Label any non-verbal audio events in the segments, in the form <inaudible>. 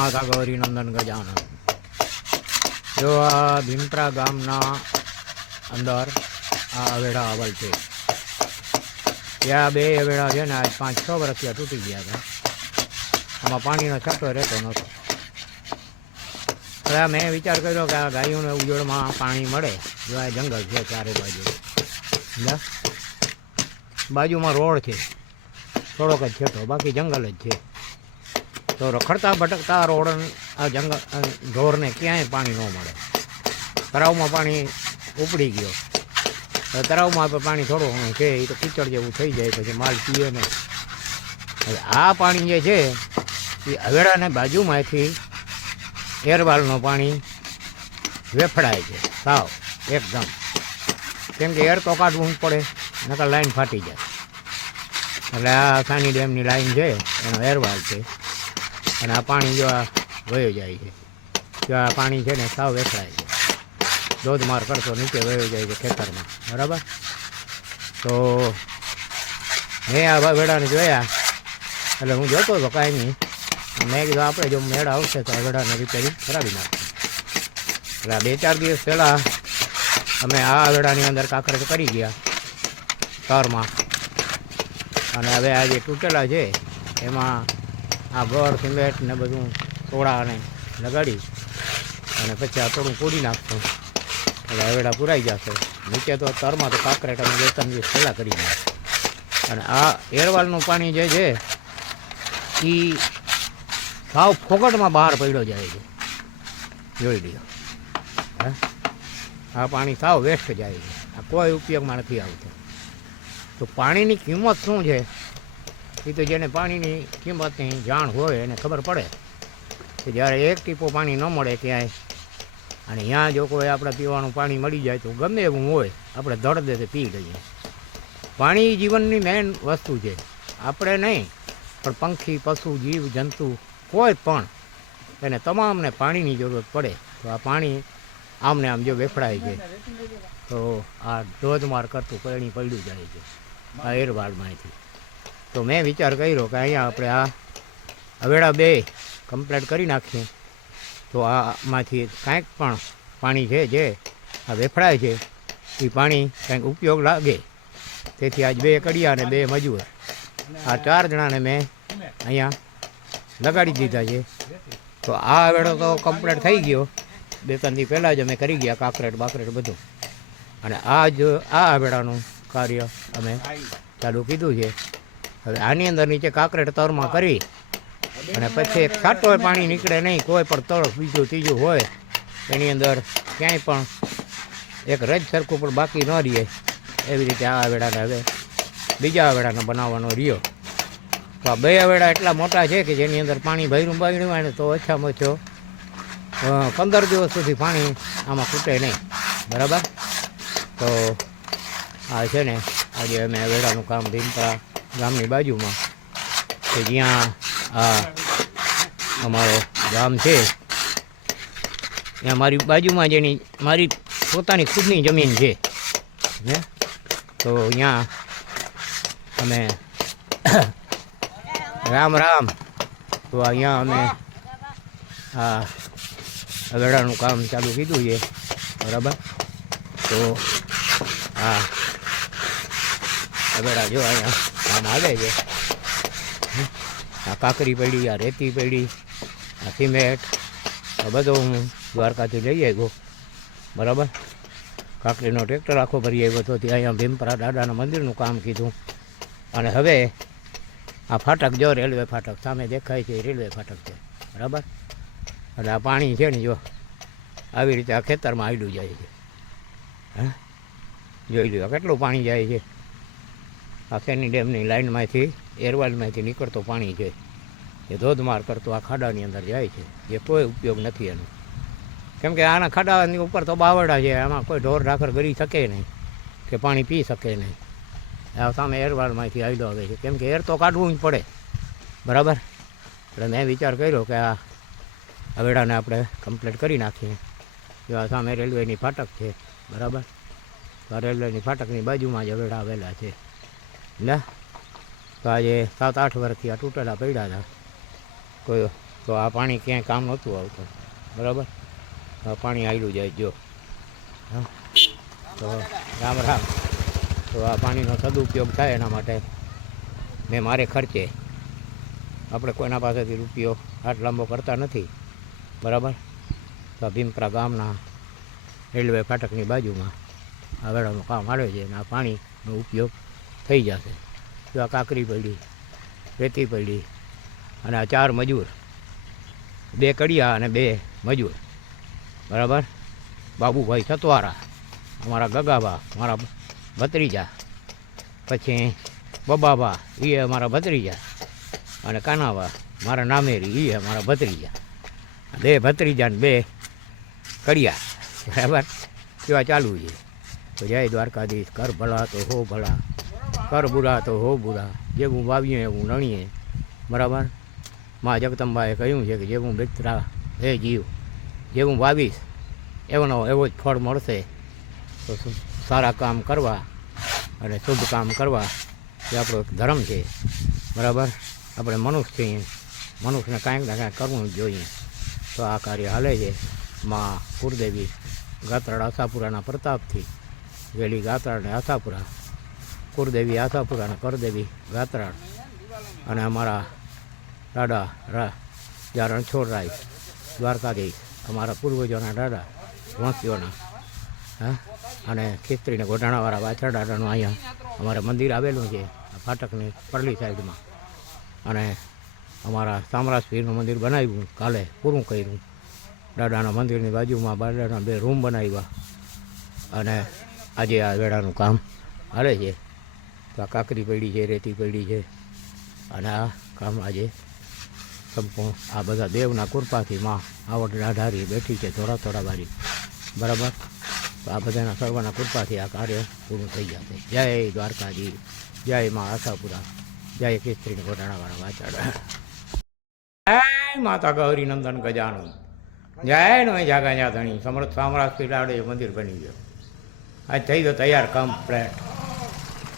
માતા ગૌરી નંદન ગજાનન. જો આ ભીમપરા ગામના અંદર આ અવેડા આવેલ છે. ત્યાં બે અવેડા છે ને આજ પાંચ છ વર્ષ ત્યાં તૂટી ગયા હતા આમાં પાણીનો છટો રહેતો નહોતો. હવે મેં વિચાર કર્યો કે આ ગાયોને ઉજોડમાં પાણી મળે. જો આ જંગલ છે ચારે બાજુ. બાજુમાં રોડ છે. થોડોક જ છેટો બાકી જંગલ જ છે. તો રખડતા ભટકતા રોડ આ જંગલ ઢોરને ક્યાંય પાણી ન મળે. તળાવમાં પાણી ઉપડી ગયો. તો તળાવમાં આપણે પાણી થોડું ઘણું છે એ તો કીચડ જેવું થઈ જાય, પછી માલ પીએ ને હવે આ પાણી જે છે એ હવેડાને બાજુમાંથી એરવાલનું પાણી વેફડાય છે. સાવ, એકદમ. કેમ કે એર તો કાઢવું જ પડે, નકર લાઈન ફાટી જાય. એટલે આ સાની ડેમની લાઈન છે, એનો એરવાલ છે. અને આ પાણી જો આ વયો જાય છે. જો આ પાણી છે ને સાવ વેફડાય છે. ધોધમાર કરતો નીચે વયો જાય છે ખેતરમાં. બરાબર? તો મેં આ વેડાને જોયા. એટલે હું જોતો હતો કાંઈ નહીં. મેં કીધું આપણે જો મેળા આવશે તો આ વેડાને રિપેરિંગ કરાવી નાખશું એટલે બે ચાર દિવસ પહેલાં અમે આ વેડાની અંદર કાકર કરી ગયા તરમાં. અને હવે આ જે તૂટેલા છે, એમાં આ ગોળ, સિમેન્ટ ને બધું સોડા અને લગાડી અને પછી આ થોડું પૂરી નાખશું. એટલે હવેડા પુરાઈ જશે. નીચે તો તરમાં તો કાંકરેટ અમે વેતન જે પહેલાં કરી ગયા અને આ એરવાલનું પાણી જે છે એ સાવ ફોકટમાં બહાર પડ્યો જાય છે. જોઈ લ્યો. હે? આ પાણી સાવ વેસ્ટ જાય છે. આ કોઈ ઉપયોગમાં નથી આવતું. તો પાણીની કિંમત શું છે? એ તો જેને પાણીની કિંમતની જાણ હોય એને ખબર પડે. કે જ્યારે એક ટીપો પાણી ન મળે ક્યાંય અને ત્યાં જો કોઈ આપણે પીવાનું પાણી મળી જાય તો ગમે એવું હોય, આપણે ધડ દે પી લઈએ. પાણી જીવનની મેઇન વસ્તુ છે. આપણે નહીં, પણ પંખી, પશુ, જીવ, જંતુ, કોઈ પણ, એને તમામને પાણીની જરૂરત પડે. તો આ પાણી આમને આમ જો વેફડાય છે, તો આ ધોધમાર કરતું પરણી પડ્યું જાય છે, આ એરવાડમાંથી તો મેં વિચાર કર્યો કે અહીંયા આપણે આ હવેડા બે કમ્પ્લીટ કરી નાખીએ. તો આમાંથી કાંઈક પણ પાણી છે જે આ વેફડાય છે, એ પાણી કંઈક ઉપયોગ લાગે. તેથી આજ બે કડિયા અને બે મજૂર. આ ચાર જણાને મેં અહીંયા લગાડી દીધા છે. તો આ હવેડો તો કમ્પ્લીટ થઈ ગયો. બે ત્રણ દી પહેલાં જ અમે કરી ગયા, કાકરેટ, બાકરેટ બધું. અને આ જ આ હવેડાનું કાર્ય અમે ચાલુ કીધું છે. હવે આની અંદર નીચે કાકરેટ તરમાં કરી અને પછી એક સાટો પાણી નીકળે નહીં, કોઈ પણ તળ બીજું ત્રીજું હોય, એની અંદર ક્યાંય પણ એક રજ સરખું પણ બાકી ન રહે. એવી રીતે આ આવેડાને હવે બીજા આવેડાને બનાવવાનો રહ્યો. તો આ બે આવેડા એટલા મોટા છે કે જેની અંદર પાણી ભર્યું બાયણું હોય ને તો ઓછામાં ઓછો પંદર દિવસ સુધી પાણી આમાં ખૂટે નહીં. બરાબર? તો આ છે ને, આજે અમે વેડાનું કામ ભીમપરા ગામની બાજુમાં. કે જ્યાં, આ, અમારો ગામ છે. ત્યાં મારી બાજુમાં જેની મારી પોતાની ખુદની જમીન છે. ને તો અહીંયા અમે <coughs> રામ રામ. તો અહીંયા અમે, આ વેડાનું કામ ચાલુ કીધું છે. બરાબર? તો હા વેડા જો અહીંયા કામ આવે છે. આ કાકરી પડી, આ રેતી પડી, આ સિમેન્ટ, આ બધો હું દ્વારકાથી લઈ આવ્યો. બરાબર? કાકરીનો ટ્રેક્ટર આખો ભરી આવ્યો હતો ત્યાં અહીંયા ભીમપરા દાદાના મંદિરનું કામ કીધું. અને હવે આ ફાટક જો રેલવે ફાટક સામે દેખાય છે રેલવે ફાટક છે. બરાબર? અને આ પાણી છે ને જો આવી રીતે આ ખેતરમાં આવેલું જાય છે. હા? જોઈ લો કેટલું પાણી જાય છે? આ કેની ડેમની લાઇનમાંથી એરવાલમાંથી નીકળતો પાણી છે. એ ધોધમાર કરતો આ ખાડાની અંદર જાય છે. જે કોઈ ઉપયોગ નથી એનો. કેમ કે આના ખાડાની ઉપર તો બાવડા છે, આમાં કોઈ ઢોર ઢાકર ગરી શકે નહીં, કે પાણી પી શકે નહીં. આ સામે એરવાલમાંથી આવી આવે છે. કેમ કે એર તો કાઢવું જ પડે. બરાબર? એટલે મેં વિચાર કર્યો કે આ અવેડાને આપણે કમ્પ્લીટ કરી નાખીએ. જો આ સામે રેલવેની ફાટક છે. બરાબર? તો આ રેલવેની ફાટકની બાજુમાં જ અવેડા આવેલા છે. ને તો આજે સાત આઠ વર્ષથી આ તૂટેલા પડ્યા હતા. કોઈ, તો આ પાણી ક્યાંય કામ નહોતું આવતું. બરાબર? આ પાણી આવેલું જાય, જો. તો રામ રામ. તો આ પાણીનો સદુપયોગ થાય એના માટે મેં મારે ખર્ચે. આપણે કોઈના પાસેથી રૂપિયો હાથ લાંબો કરતા નથી. બરાબર? તો ભીમપરા ગામના રેલવે ફાટકની બાજુમાં આ વેળાનું કામ આવે છે અને આ પાણીનો ઉપયોગ થઈ જશે. જો આ કાકરી પડી, રેતી પડી અને આ ચાર મજૂર, બે કડિયા અને બે મજૂર. બરાબર? બાબુભાઈ સતવારા, અમારા ગગાબા મારા ભત્રીજા, પછી બબાબા એ અમારા ભત્રીજા અને કાનાબા મારા નામેરી એ અમારા ભત્રીજા. બે ભત્રીજા ને બે કડિયા. બરાબર? કેવા ચાલુ છે. તો જય દ્વારકાધીશ, કર ભલા તો હો ભલા. કર બુરા તો હો બુરા. જેવું વાવીએ એવું નણીએ. બરાબર? મા જગદંબાએ કહ્યું છે કે જેવું મિત્રા, હે જીવ જેવું વાવીશ, એવોનો એવો જ ફળ મળશે. તો સારા કામ કરવા અને શુભ કામ કરવા એ આપણો એક ધર્મ છે. બરાબર? આપણે મનુષ્ય છીએ. મનુષ્યને કાંઈક ને કાંઈક કરવું જ જોઈએ. તો આ કાર્ય હાલે છે મા કુરદેવી ગાત્રાળ આશાપુરાના પ્રતાપથી. વેલી ગાત્રાળ ને આશાપુરા. કુળદેવી આશાપુરા અને કરદેવી ગાત્રાળ અને અમારા દાદા રા જ્યાં રણછોડરાય દ્વારકાધીશ, અમારા પૂર્વજોના દાદા વંશીઓના હા? અને ખેતરીને ગોઢાણાવાળા વાછરા દાદાનું અહીંયા અમારે મંદિર આવેલું છે ફાટકની પરલી સાઈડમાં. અને અમારા શામરાજપીરનું મંદિર બનાવ્યું કાલે પૂરું કર્યું. દાદાના મંદિરની બાજુમાં દાદાના બે રૂમ બનાવ્યા. અને આજે આ વેળાનું કામ હાલે છે. કાકરી પડી છે, રેતી પડી છે. અને આ કામ આજે સંપૂર્ણ આ બધા દેવના કૃપાથી માં આવડ રાધારી બેઠી છે થોડા થોડા બારી. બરાબર? આ બધાના સર્વના કૃપાથી આ કાર્ય પૂરું થઈ જશે જય દ્વારકાજી, જય માં આશાપુરા, જય કેસરીને ગોટાણાવાળા વાચાડ જય માતા ગૌરી નંદન ગજાનું જય નો જાગા જાધણી. સમર્થ સામ્રાજ પીડાડે મંદિર બની ગયો. આજ થઈ ગયો તૈયાર કમ્પ્લેટ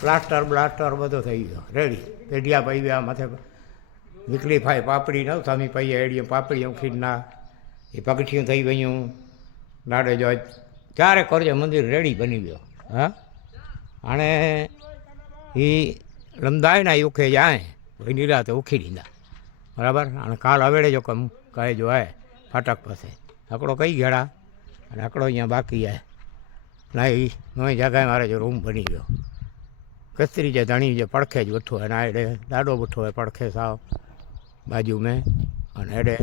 પ્લાસ્ટર, બ્લાસ્ટર બધો થઈ ગયો. રેડી પેઢિયા પૈયા માથે નીકળી ફાય પાપડી ન સામી પૈયા એડીએ પાપડી ઉખીના એ પગઠિયું થઈ ગયું. નાડે જો ચારે કરજે મંદિર રેડી બની ગયો. હા? અને એ લંબાયના યુખે જાય. ભાઈ નિરાતે ઉખી દીધા બરાબર? અને કાલ અવેડે જો કમ કહે જો આય, ફાટક પાસે. આકડો કઈ ગેડા અને આકડો અહીંયા બાકી હે ના એ નોય જગાએ મારે જો રૂમ બની ગયો. કસ્તરી જે ધણી જે પડખે જ બેઠો અને એડે દાડો બેઠો હોય પડખે સાવ બાજુ મેં અને એડે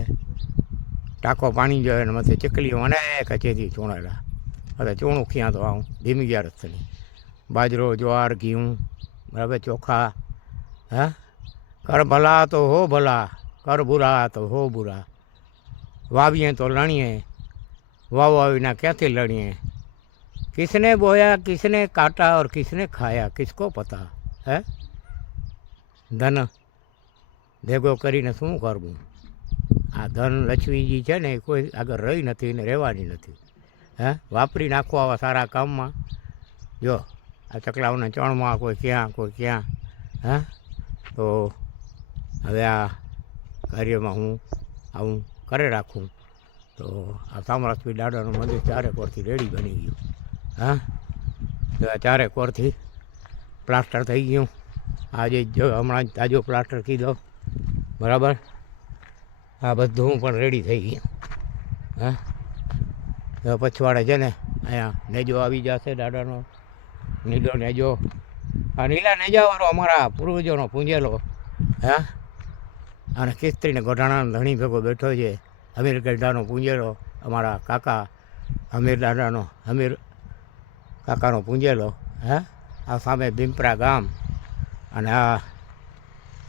ટાંકો પાણી જો એને મથે ચકલીઓ અનેક ચેથી ચૂણેલા. હવે ચૂણું ક્યાં તો આવું? ધીમી ગયા રસ્તની બાજરો, જ્વાર, ઘીઉં, બરાબર, ચોખા, હા? કર ભલા તો હો ભલા, કર બુરા તો હો બુરા. વાવીએ તો લણીએ, વાવ વાવીના ક્યાંથી લણીએ? किसने बोया किसने काटा और किसने खाया किसको पता है ધન ભેગો કરીને શું કરવું આ ધન લક્ષ્મીજી છે ને એ કોઈ આગળ રહી નથી ને રહેવાની નથી હે વાપરી નાખો આવા સારા કામમાં જો આ ચકલાઓના ચણમાં કોઈ ક્યાં કોઈ ક્યાં હે તો હવે આ કાર્યમાં હું આવું કરે રાખું તો આ સામરાજપીર દાદાનું મંદિર ચારે કોરથી રેડી બની ગયું હા? ચારે કોરથી પ્લાસ્ટર થઈ ગયું. આજે જો હમણાં તાજો પ્લાસ્ટર કીધો. બરાબર? આ બધું પણ રેડી થઈ ગયું. હા? તો પછવાડે છે ને અહીંયા નેજો આવી જશે દાદાનો. નીલો નેજો. આ નીલા નેજાવાળો અમારા પૂર્વજોનો પૂંજેલો. હા? અને કિસ્ત્રીને ગોઢાણાનો ધણી ભેગો બેઠો છે. અમીર ગઢડાનો પૂંજેલો અમારા કાકા અમીર દાદાનો. અમીર કાકાનો પૂંજેલો, હે? આ સામે ભીમપરા ગામ અને આ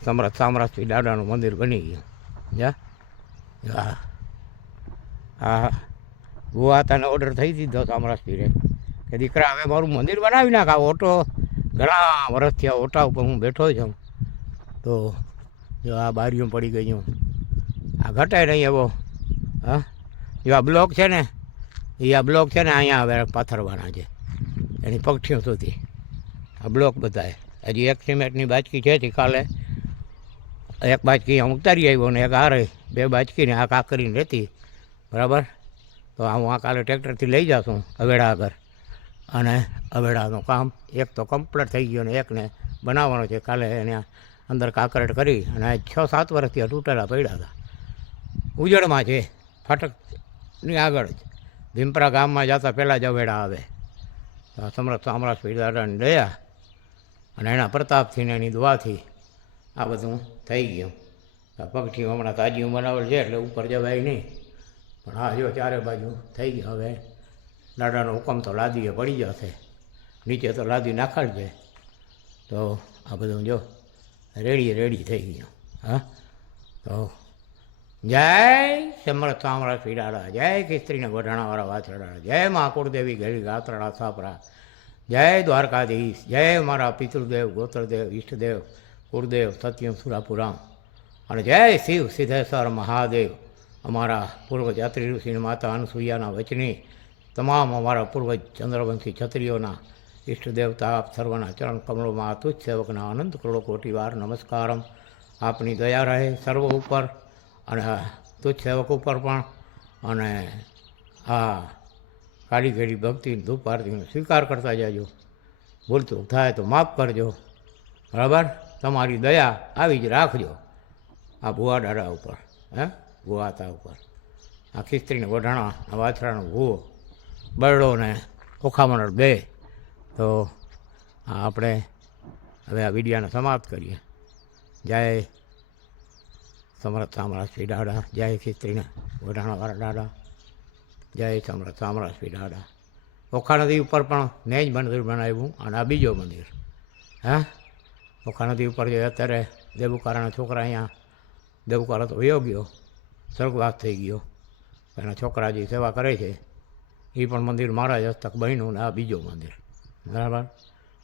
સમરથ સામ્રાજ્ય દાદાનું મંદિર બની ગયું જા હા. હા. ગોવા તને ઓર્ડર થઈ દીધો સામ્રાજ્ય કે દીકરા, હવે મારું મંદિર બનાવી નાખ ઓટો. ઘણા વર્ષથી આ ઓટા ઉપર હું બેઠો છું. તો જો આ બારીઓ પડી ગઈ હું. આ ઘટાય નહીં એવો, હા? જો આ બ્લોક છે ને, એ આ બ્લોક છે ને, અહીંયા હવે પથ્થરવાના છે. એની પગઠીઓ સુધી આ બ્લોક બધાએ હજી એક સિમેન્ટની બાચકી છે તે કાલે. એક બાચકી હું ઉતારી આવ્યો ને એક રહી બે બાચકીને આ કાકરીને રહેતી બરાબર? તો હું આ કાલે ટ્રેક્ટરથી લઈ જાશું અવેડા આગળ. અને અવેડાનું કામ એક તો કમ્પ્લીટ થઈ ગયો ને એકને બનાવવાનો છે. કાલે એને અંદર કાકરેટ કરી અને છ સાત વર્ષથી તૂટેલા પડ્યા હતા. ઉજળમાં છે. ફાટકની આગળ જ. ભીમપરા ગામમાં જતા પહેલાં જ અવેડા આવે. આ સમરથ સામરાજ પીડાની દયા અને એના પ્રતાપથી ને એની દુઆથી આ બધું થઈ ગયું. આ પગથી હમણાં તાજી બનાવેલ છે એટલે ઉપર જવાય નહીં. પણ હા જો ચારે બાજુ થઈ ગયું. હવે દાદાનો હુકમ તો લાદીએ પડી જશે. નીચે તો લાદી નાખાડજે તો આ બધું જો રેડી રેડી થઈ ગયું. હા? તો જય સમર્થ સામરા પીડાળા જય કિસ્ત્રીને ગોઢાણાવાળા વાછરડા, જય મહાકુળદેવી ઘડી ગાત્રડા સાપરા, જય દ્વારકાધીશ, જય મારા પિતૃદેવ, ગોત્રદેવ, ઈષ્ટદેવ, કુળદેવ, સત્યમ સુરાપુરામ, અને જય શિવ સિદ્ધેશ્વર મહાદેવ, અમારા પૂર્વજ યાત્રી ઋષિની માતા અનુસૂયાના વચની, તમામ અમારા પૂર્વજ ચંદ્રવંશી ક્ષત્રિયોના, ઈષ્ટદેવતા આપ સર્વના ચરણ કમળોમાં તુજ સેવકના અનંત કરોડો કોટી વાર નમસ્કારમ. આપની દયા રહે સર્વ ઉપર. અને તુજ સેવક ઉપર પણ અને આ ઘડી ભક્તિ ધૂપ આરતીનો સ્વીકાર કરતા જાજો. ભૂલતું થાય તો માફ કરજો. બરાબર? તમારી દયા આવી જ રાખજો. આ ભુવા દાડા ઉપર, હે? ગુવાતા ઉપર. આ ખિસ્ત્રીને વઢાણા વાછરાનો ભૂવો, બરડો ને ઓખામણ બે. તો આપણે હવે આ વિડીયાને સમાપ્ત કરીએ. જય સમરથ સામરાજ શ્રી દાડા જય ખિસ્ત્રીના વઢાણાવાળા દાડા જય સમરથ તામરાશ્રી દાડા ઓખા નદી ઉપર પણ નેજ મંદિર બનાવ્યું અને આ બીજો મંદિર. હે? ઓખા નદી ઉપર જે અત્યારે દેવુકારાના છોકરા અહીંયા, દેવુકારા તો વયો ગયો, સ્વર્ગવાસ થઈ ગયો. એના છોકરા જે સેવા કરે છે. એ પણ મંદિર મારા જ હસ્તક બન્યું ને આ બીજો મંદિર. બરાબર?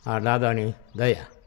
આ દાદાની દયા.